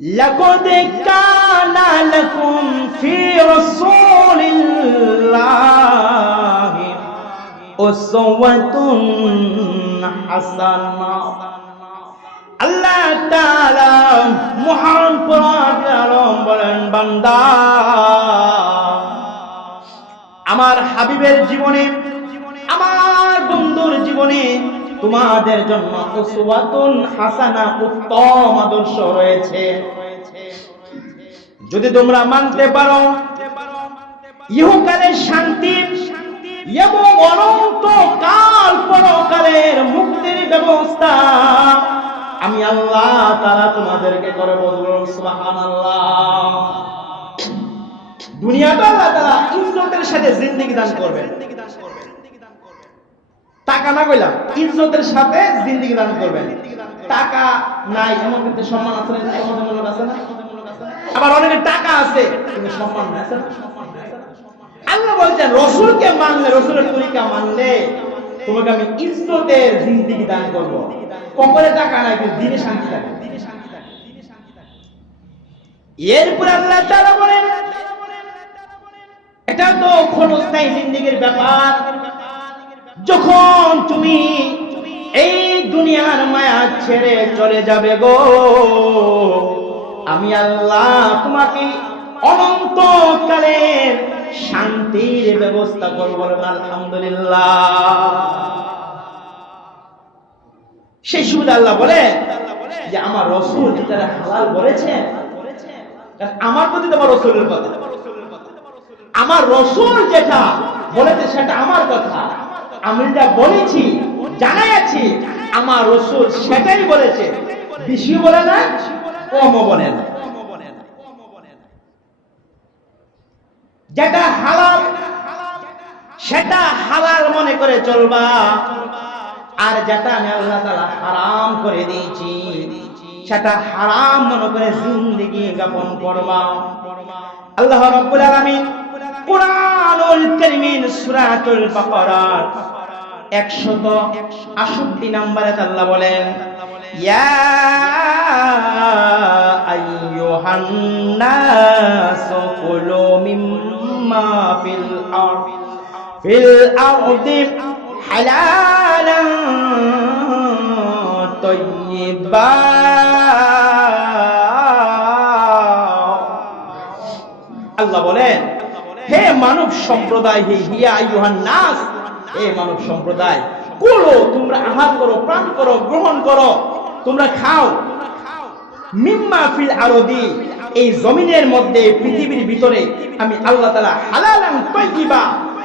لقد كان لكم في رسول الله أسوة حسنة আল্লাহ তাআলা মহান পরাক্রম বলেন বান্দা আমার হাবিবের জীবনে আমার বন্ধুর জীবনে তোমাদের জন্য উসওয়াতুন হাসানা উত্তম আদর্শ রয়েছে। যদি তোমরা মানতে পারো, ইহকালের শান্তি এবং অনন্ত কাল পরকালের মুক্তির ব্যবস্থা আমি আল্লাহ তারা তোমাদেরকে করে বলব সুবহানাল্লাহ। দুনিয়াতে আল্লাহ তারা ইজ্জতের সাথে জিন্দেগি দান করবেন। টাকা না কইলাম, ইজ্জতের সাথে জিন্দেগি দান করবেন। টাকা নাই, এমন কিন্তু সম্মান আছে না সম্মানমূলক আছে না? আবার অনেকের টাকা আছে, কিন্তু সম্মান নাই আল্লাহ বলছেন, রসুলকে মানলে, রসুলের তরিকা মানলে তোমাকে আমি ইজ্জতের জিন্দেগি দান করব। কবরে টাকা নাই, কিন্তু দিনে শান্তি থাকে এরপর আল্লাহ তাআলা বলেন এটা তো ক্ষণস্থায়ী জিন্দেগির ব্যাপার। যখন তুমি এই দুনিয়ার মায়া ছেড়ে চলে যাবে গো, আমি আল্লাহ তোমাকে অনন্ত কালের শান্তির ব্যবস্থা করব আলহামদুলিল্লাহ। সেই সুবিধা আল্লাহ বলে যে আমার রসুল এটা হালাল বলেছেন আমার প্রতি তোমার রসুলের কথা। আমার রসুল যেটা বলেছে সেটা আমার কথা। আমি যা বলেছি, জানাই আছি, আমার রসুল সেটাই বলেছে। বেশি বলে না কমও বলে না। যেটা হালাল, সেটা হালাল মনে করে চলবা। আর যেটা আমি আল্লাহ তাআলা হারাম করে দিয়েছি, সেটা হারাম মনে করে জিন্দেগি যাপন করবা। আল্লাহ রাব্বুল আলামিন কুরআনুল কারীমের সূরাতুল বাকারার 168 নম্বরে আল্লাহ বলেন আল্লাহ বলেন হে মানব সম্প্রদায় হে হিয়া আইয়ুহান নাস হে মানব সম্প্রদায়, কুলো, তোমরা আহার করো প্রাণ করো, গ্রহণ করো, তোমরা খাও। মিম্মা ফিল আরদি, এই জমিনের মধ্যে, পৃথিবীর ভিতরে আমি আল্লাহ তাইয়্যিবা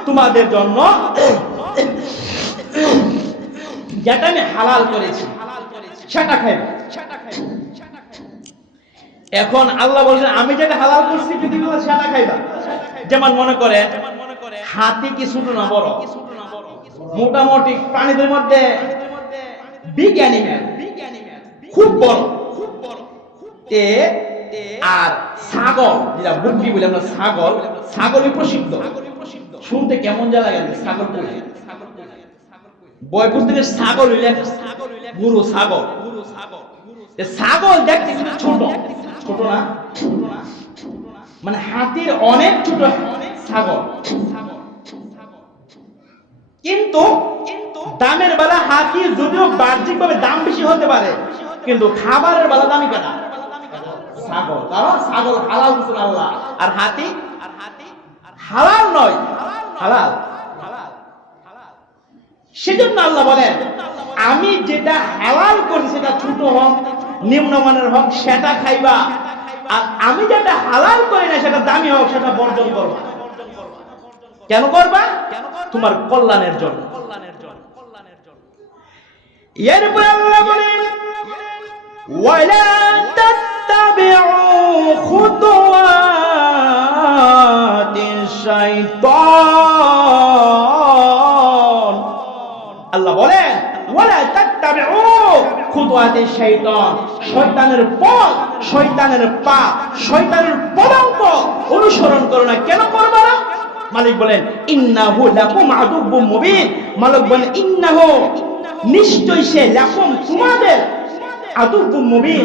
তোমাদের জন্য যেটা আমি হালাল করেছি, সেটা এখন আল্লাহ বলছেন, আমি যেটা হালাল করছি, পৃথিবীর সেটা খাইবা। যেমন মনে করে হাতি কি ছোট না বড়? মোটামুটি প্রাণীদের মধ্যে বিগ অ্যানিম্যাল খুব বড়। তে আর ছাগল, যেটা বুদ্ধি বলে আমরা ছাগল, ছাগলই প্রসিদ্ধ। শুনতে কেমন যা লাগে ছাগল বলে বই পুস্তকের ছাগল হইলে গুরু ছাগল। ছাগল দেখতে কিন্তু ছোট। ছোট না? মানে হাতির অনেক ছোট ছাগল। কিন্তু দামের বেলা হাতি যদিও বাহ্যিক ভাবে দাম বেশি হতে পারে, কিন্তু খাবারের বেলা দামি কেনা। আমি যেটা হালাল করি সেটা ছোট হোক, নিম্নমানের হোক, সেটা খাইবা। আর আমি যেটা হালাল করি না সেটা দামি হোক, সেটা বর্জন করবা। কেন করবা? তোমার কল্যাণের জন্য। এরপর আল্লাহ বলেন ওয়ালা তাত্তাবিউ শাইতান। আল্লাহ ওয়ালা শাইতান। শয়তানের পথ, শয়তানের পা, শয়তানের পদাঙ্ক অনুসরণ করো না। কেন করবা না? মালিক বলেন, ইন্নাহু লাকুম আদুব্বুম মুবিন। মালিক বলেন, ইন্নাহু নিশ্চয় সে লাকুম তোমাদের আদুব্বুম মুবিন,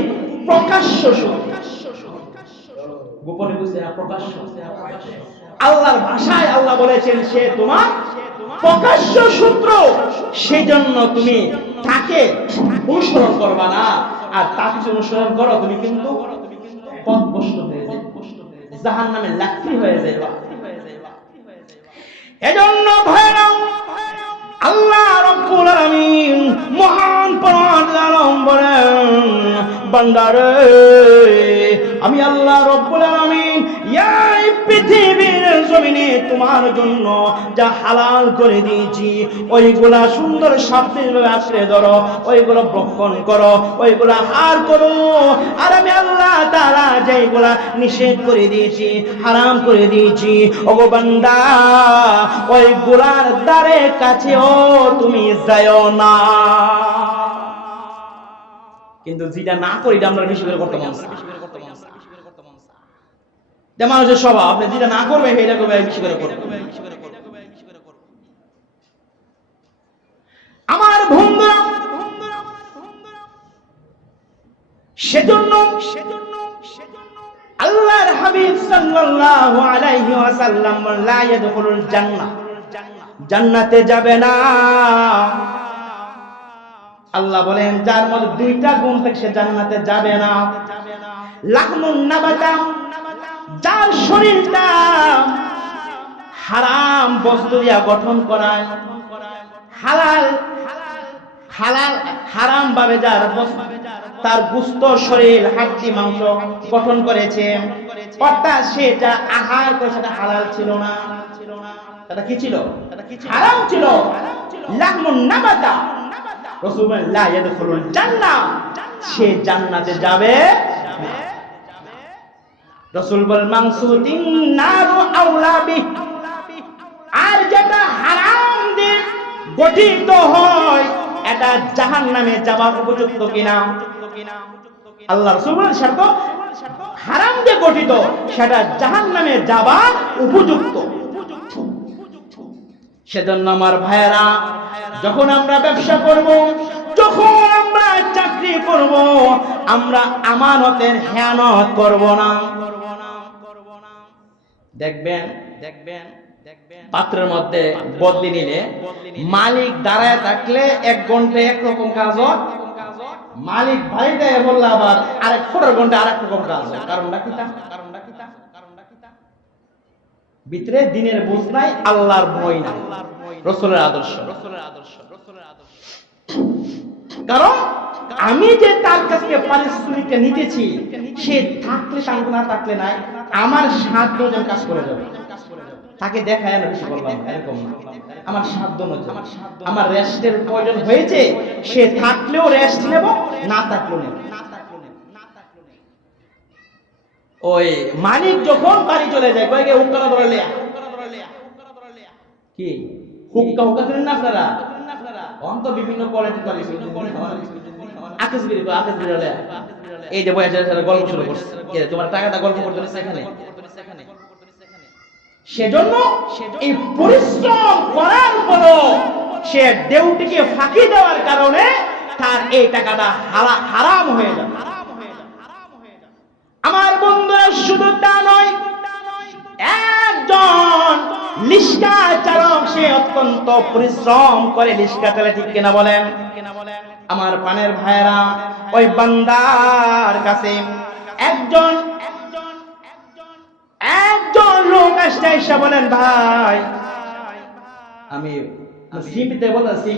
প্রকাশ্য গোপনে বুঝছে না প্রকাশ্য। আল্লাহর ভাষায় আল্লাহ বলেছেন, সে তোমার প্রকাশ্য সূত্র সেজন্য তুমি তাকে অনুসরণ করবা না। আর তাকে যদি অনুসরণ করো, তুমি কিন্তু পথভ্রষ্ট হয়ে যাবে। জাহান নামে লাকড়ি হয়ে যাইবা। এজন্য ভয় নাও আল্লাহ রব্বুল আলামিন মহান পরমাত্মার বলেন বান্দারে, আমি আল্লাহ রব্বুল আলামিন এই পৃথিবীর জমিনে তোমার জন্য যা হালাল করে দিয়েছি, ওইগুলা সুন্দর সাবলীল আশ্রয় ধরো, ওইগুলো ভক্ষণ করো, ওইগুলা হার করো আর আমি আল্লাহ তারা যেগুলা নিষেধ করে দিয়েছি, হারাম করে দিয়েছি, ওগো বান্দা ওই গুলার দ্বারে কাছেও তুমি যাও না কিন্তু যেটা না করি আমরা বেশি করে করতে চায়। মানুষের স্বভাব, আপনি যেটা না করবে সেটা করবে বেশি করে করবে আমার বন্ধুরা, সেজন্য সেজন্য আল্লাহর হাবিব সাল্লাল্লাহু আলাইহি ওয়াসাল্লাম লা ইয়াদখুলুল জান্নাহ। জান্নাতে যাবে না। আল্লাহ বলেন, যার মধ্যে দুইটা গুণ থাকে সে জান্নাতে যাবে না। লাহমুন নাবাতা যার শরীরটা হারাম বস্তু দিয়া গঠন করায়, হালাল হালাল, হারাম ভাবে যার তার গুস্ত শরীর হাড্ডি মাংস গঠন করেছে। অর্থাৎ সেটা আহার করে সেটা হালাল ছিল না। এটা কি ছিল? হারাম ছিল। লাহমুন নাবাতা। রাসূলুল্লাহ ইয়াদখুলুল জান্নাহ। সে জান্নাতে যাবে না। রসুল বল মাংসুদিন নারু আউলা বিহ। আর যেটা হারাম দিয়ে গঠিত হয়, এটা জাহান নামে যাবার উপযুক্ত কিনা? আল্লাহ রসুল বলেন সেটা হারাম দিয়ে গঠিত, সেটা জাহান নামে যাবা উপযুক্ত। সেজন্য আমার ভাইয়েরা, যখন আমরা ব্যবসা করব, যখন আমরা চাকরি করব, আমরা আমানতের হেয়ানত করব না। দেখবেন দেখবেন দেখবেন। পাত্রের মধ্যে বদলি নিলে মালিক দাঁড়ায় থাকলে এক ঘণ্টা একরকম কাজ হয়। মালিক ভাই দেয় বললে আবার আরেক ফোটার ঘণ্টা আরেক রকম কাজ হয়। কারণটা কি তা? কারণটা কি তা? কারণটা কি তা? ভিতরে দিনের বুঝ নাই আল্লাহর ভয় নাই। রসুলের আদর্শ। রসুলের আদর্শ রসুলের আদর্শ। কারণ আমি যে তার কাছে পারিশ্রমিকটা নিতেছি সে থাকলে তাঙ্গ না থাকলে নাই। আমার সাধ্য যেন কাজ করে যাবে। তাকে দেখায় না বেশি বললাম এরকম আমার সাধ্য নয় আমার রেস্টের প্রয়োজন হয়েছে, সে থাকলেও রেস্ট নেব, না থাকলেও নেব। ওই মালিক যখন বাড়ি চলে যায় কয়েকে হুক্কা ধরে লেয়া কি? হুক্কা হুক্কা শুনেন না আপনারা? অন্ত বিভিন্ন কোয়ালিটি কোয়ালিটি আকাশ বিড়ি আকাশ বিড়ি এই যে বয়া ছেলে গল্প শুরু করছে তোমার টাকাটা গল্প করতে হচ্ছে এখানে? সেজন্য এই পরিশ্রম করার পরও সে দেউটিকে ফাঁকি দেওয়ার কারণে তার এই টাকাটা হারা- হারাম হয়ে যাবে। আমার বন্ধুরা, শুধু তা নয়, একজন লিস্কা চালক, সে অত্যন্ত পরিশ্রম করে লিস্কা চালে ঠিক কিনা বলেন? আমার পানের ভাইয়েরা, ওই বান্দার কাছে একজন একজন লোক আসতে এসে বলেন, ভাই, আমি বলতে বলতেছে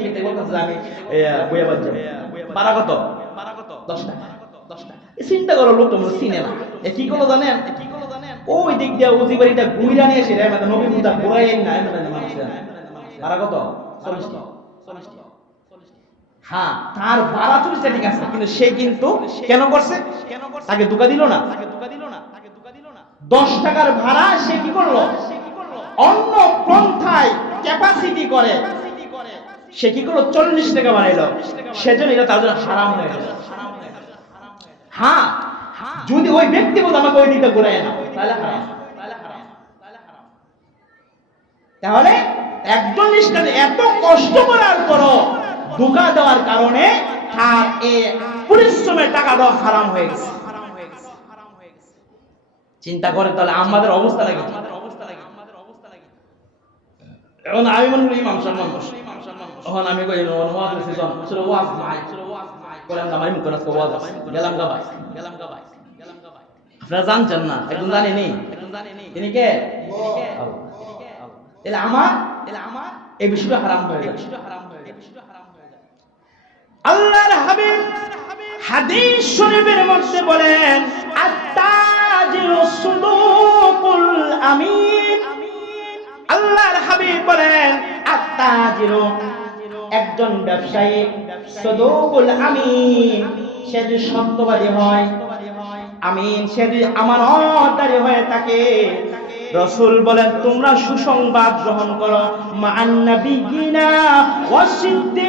আমি চিন্তা করো, লোক কি করল জানেন কি করল জানেন? ওই দিক দিয়ে উজি বাড়িটা গুইরা নিয়ে এসে রে নবী মুদা না কত? হ্যাঁ তার ভাড়া চল্লিশটা ঠিক আছে, কিন্তু সে কিন্তু কেন করছে? তাকে দুকা দিল না। দশ টাকার ভাড়া সে কি করল? অন্য পন্থায় ক্যাপাসিটি করে। সে কি করল? চল্লিশ টাকা বানাইলো। সেজন্য এটা তার জন্য হারাম হয়ে গেল। হ্যাঁ যদি ওই ব্যক্তি বলতো আমাকে ওই দিকটা ঘুরাই না তাহলে হারাম। তাহলে একজন এত কষ্ট করার পরও ধোকা দেওয়ার কারণে তার এই পরিশ্রমের টাকা দেওয়া হারাম হয়ে গেছে। চিন্তা করে তাহলে আমাদের অবস্থা লাগে এখন আমি মনে করি ইমাম আমি কই ওয়াজ আসলে ওয়াজ নাই। না। গেলাম গেলাম গা ভাই গেলাম গা আপনারা জানছেন না, একজন জানেনি? তিনি কে? তাহলে আমার তাহলে আমার এই বিষয়টা হারাম হয়ে যায় হয়ে হারাম হয়ে আল্লাহর হাবিব হাদিস শরীফের মধ্যে বলেন, আত্তাজিরু আমিন। আল্লাহর হাবিব বলেন, আত্তাজিরু একজন ব্যবসায়ী সুদুকুল আমিন। সে যদি সত্যবাদী হয়, আমিন। সে যদি আমানতদারি হয়ে থাকে, রসুল বলেন, তোমরা সুসংবাদ গ্রহণ করো। কিয়ামতের ময়দানে যেদিন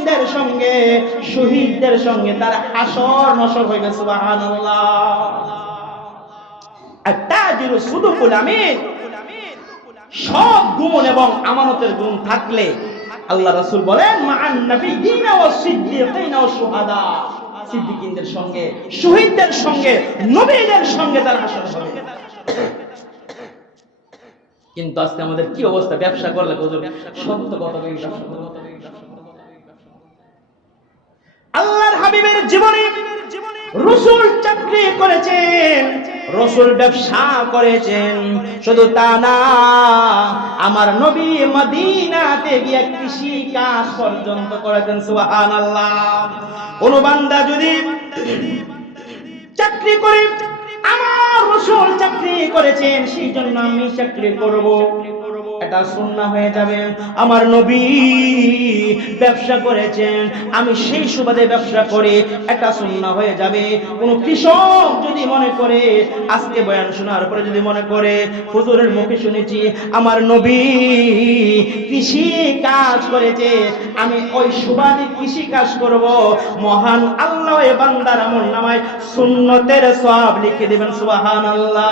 সলিহিনদের সঙ্গে, শহীদদের সঙ্গে তার আসর নসর সুদুকুল আমিন। সব গুণ এবং আমানতের গুণ থাকলে আল্লাহ বলেন সিদ্দিকিনদের সঙ্গে, শহীদদের সঙ্গে, নবীদের সঙ্গে তার কিন্তু আজকে আমাদের কি অবস্থা? ব্যবসা করলে সত্য কথা ব্যবসা। আল্লাহর হাবিবের জীবনে রসুল চাকরি করেছেন, রসুল ব্যবসা করেছেন। শুধু তা না, আমার নবী মদিনাতে গিয়ে কৃষি কাজ পর্যন্ত করেছেন সুহান আল্লাহ কোন যদি চাকরি করে, আমার রসুল চাকরি করেছেন, সেই জন্য আমি চাকরি করব। এটা সুন্না হয়ে যাবে। আমার নবী ব্যবসা করেছেন, আমি সেই সুবাদে ব্যবসা করে এটা সুন্না হয়ে যাবে। কোন কৃষক যদি মনে করে, আজকে বয়ান শোনার পরে যদি মনে করে, হুজুরের মুখে শুনেছি, আমার নবী কৃষি কাজ করেছে, আমি ওই সুবাদে কৃষি কাজ করব। মহান আল্লাহ এ বান্দার আমল নামায় সুন্নতের সব লিখে দেবেন, সুবহানাল্লাহ।